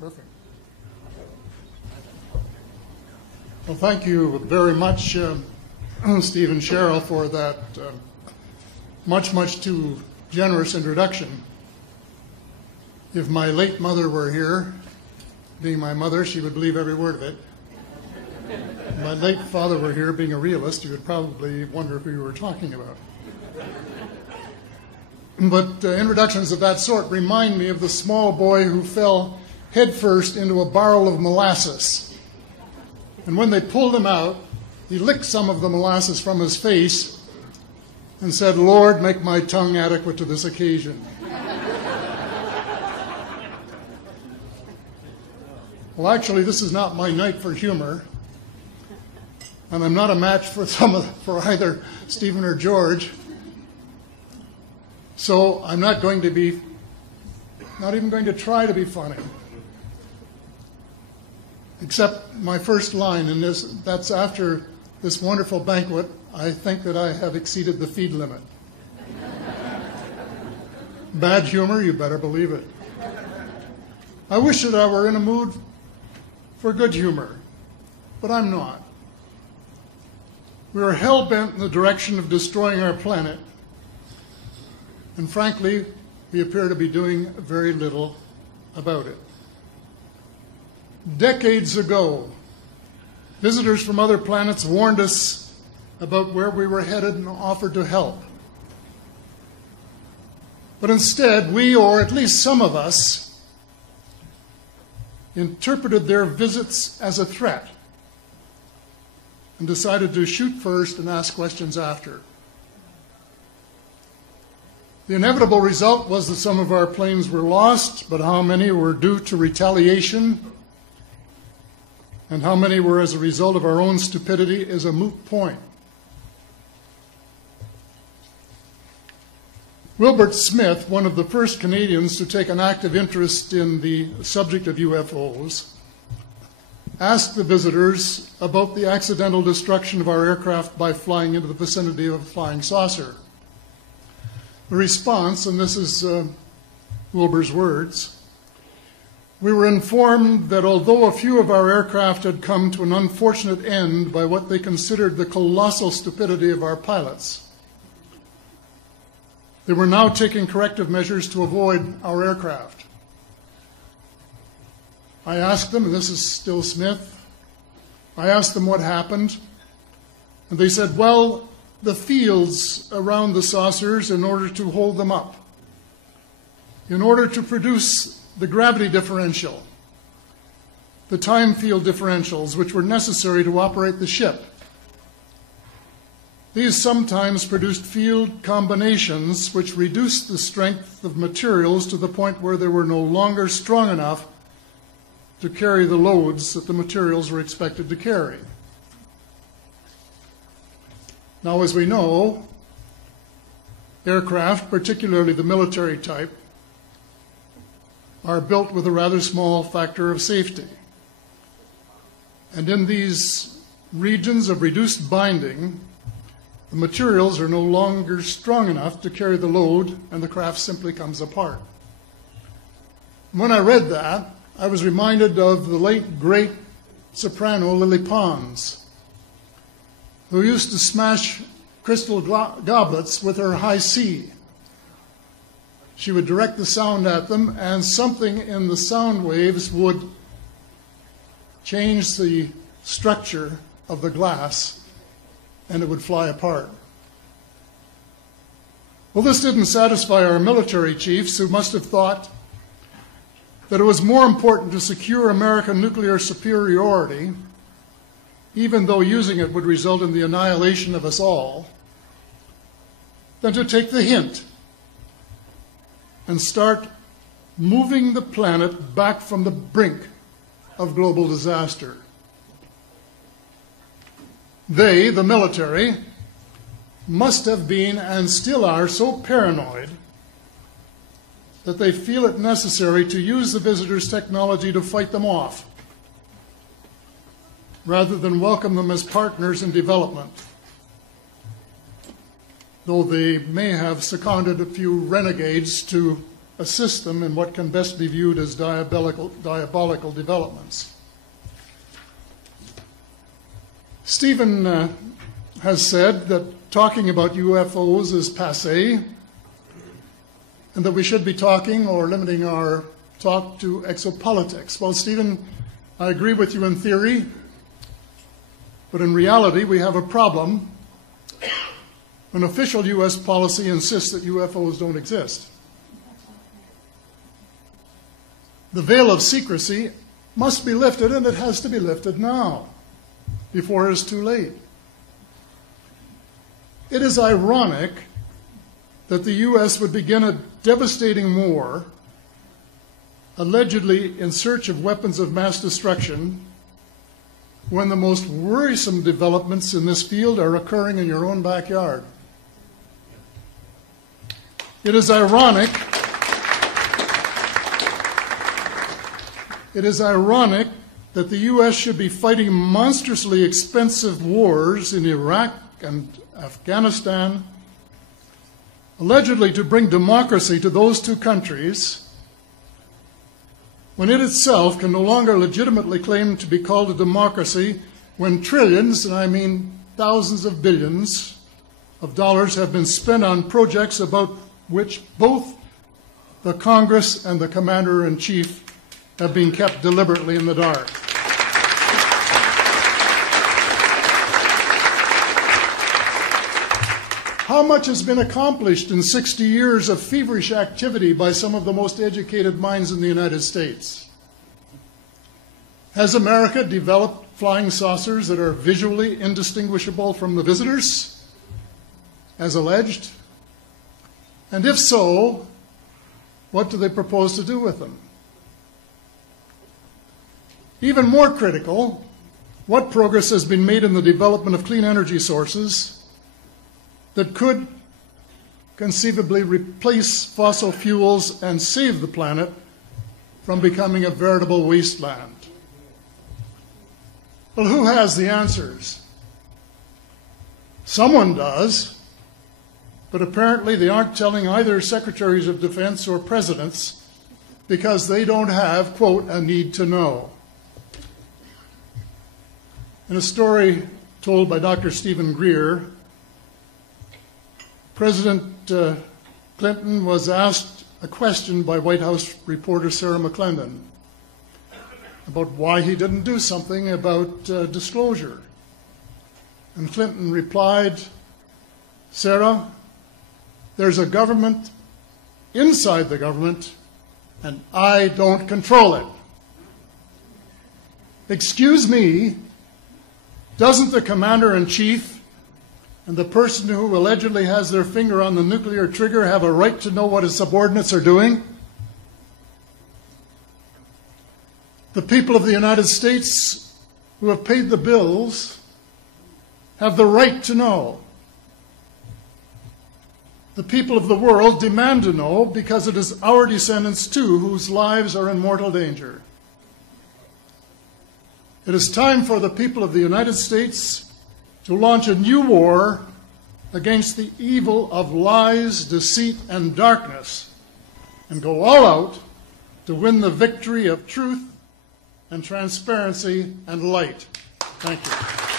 Perfect. Well, thank you very much, Steve and Cheryl, for that much too generous introduction. If my late mother were here, being my mother, she would believe every word of it. If my late father were here, being a realist, you would probably wonder who you were talking about. But introductions of that sort remind me of the small boy who fell headfirst into a barrel of molasses. And when they pulled him out, he licked some of the molasses from his face and said, "Lord, make my tongue adequate to this occasion." Well, actually, this is not my night for humor, and I'm not a match for either Stephen or George. So I'm not even going to try to be funny. Except my first line, and that's after this wonderful banquet, I think that I have exceeded the feed limit. Bad humor, you better believe it. I wish that I were in a mood for good humor, but I'm not. We are hell-bent in the direction of destroying our planet, and frankly, we appear to be doing very little about it. Decades ago, visitors from other planets warned us about where we were headed and offered to help. But instead, we, or at least some of us, interpreted their visits as a threat and decided to shoot first and ask questions after. The inevitable result was that some of our planes were lost, but how many were due to retaliation and how many were as a result of our own stupidity is a moot point. Wilbert Smith, one of the first Canadians to take an active interest in the subject of UFOs, asked the visitors about the accidental destruction of our aircraft by flying into the vicinity of a flying saucer. The response, and this is Wilbur's words, "We were informed that although a few of our aircraft had come to an unfortunate end by what they considered the colossal stupidity of our pilots, they were now taking corrective measures to avoid our aircraft." I asked them, and this is still Smith, I asked them what happened, and they said, "Well, the fields around the saucers, in order to hold them up, in order to produce the gravity differential, the time field differentials, which were necessary to operate the ship. These sometimes produced field combinations which reduced the strength of materials to the point where they were no longer strong enough to carry the loads that the materials were expected to carry." Now, as we know, aircraft, particularly the military type, are built with a rather small factor of safety. And in these regions of reduced binding, the materials are no longer strong enough to carry the load, and the craft simply comes apart. When I read that, I was reminded of the late, great soprano Lily Pons, who used to smash crystal goblets with her high C. She would direct the sound at them, and something in the sound waves would change the structure of the glass, and it would fly apart. Well, this didn't satisfy our military chiefs, who must have thought that it was more important to secure American nuclear superiority, even though using it would result in the annihilation of us all, than to take the hint and start moving the planet back from the brink of global disaster. They, the military, must have been and still are so paranoid that they feel it necessary to use the visitors' technology to fight them off, rather than welcome them as partners in development, though they may have seconded a few renegades to assist them in what can best be viewed as diabolical developments. Stephen has said that talking about UFOs is passé, and that we should be talking or limiting our talk to exopolitics. Well, Stephen, I agree with you in theory, but in reality we have a problem when official U.S. policy insists that UFOs don't exist. The veil of secrecy must be lifted, and it has to be lifted now, before it is too late. It is ironic that the U.S. would begin a devastating war, allegedly in search of weapons of mass destruction, when the most worrisome developments in this field are occurring in your own backyard. It is ironic that the U.S. should be fighting monstrously expensive wars in Iraq and Afghanistan, allegedly to bring democracy to those two countries, when it itself can no longer legitimately claim to be called a democracy, when trillions, and I mean thousands of billions of dollars, have been spent on projects about which both the Congress and the Commander-in-Chief have been kept deliberately in the dark. How much has been accomplished in 60 years of feverish activity by some of the most educated minds in the United States? Has America developed flying saucers that are visually indistinguishable from the visitors, as alleged? And if so, what do they propose to do with them? Even more critical, what progress has been made in the development of clean energy sources that could conceivably replace fossil fuels and save the planet from becoming a veritable wasteland? Well, who has the answers? Someone does, but apparently they aren't telling either secretaries of defense or presidents because they don't have, quote, a need to know. In a story told by Dr. Stephen Greer, President Clinton was asked a question by White House reporter Sarah McClendon about why he didn't do something about disclosure. And Clinton replied, "Sarah, there's a government inside the government, and I don't control it." Excuse me, doesn't the Commander-in-Chief and the person who allegedly has their finger on the nuclear trigger have a right to know what his subordinates are doing? The people of the United States who have paid the bills have the right to know. The people of the world demand to know because it is our descendants too whose lives are in mortal danger. It is time for the people of the United States to launch a new war against the evil of lies, deceit, and darkness, and go all out to win the victory of truth and transparency and light. Thank you.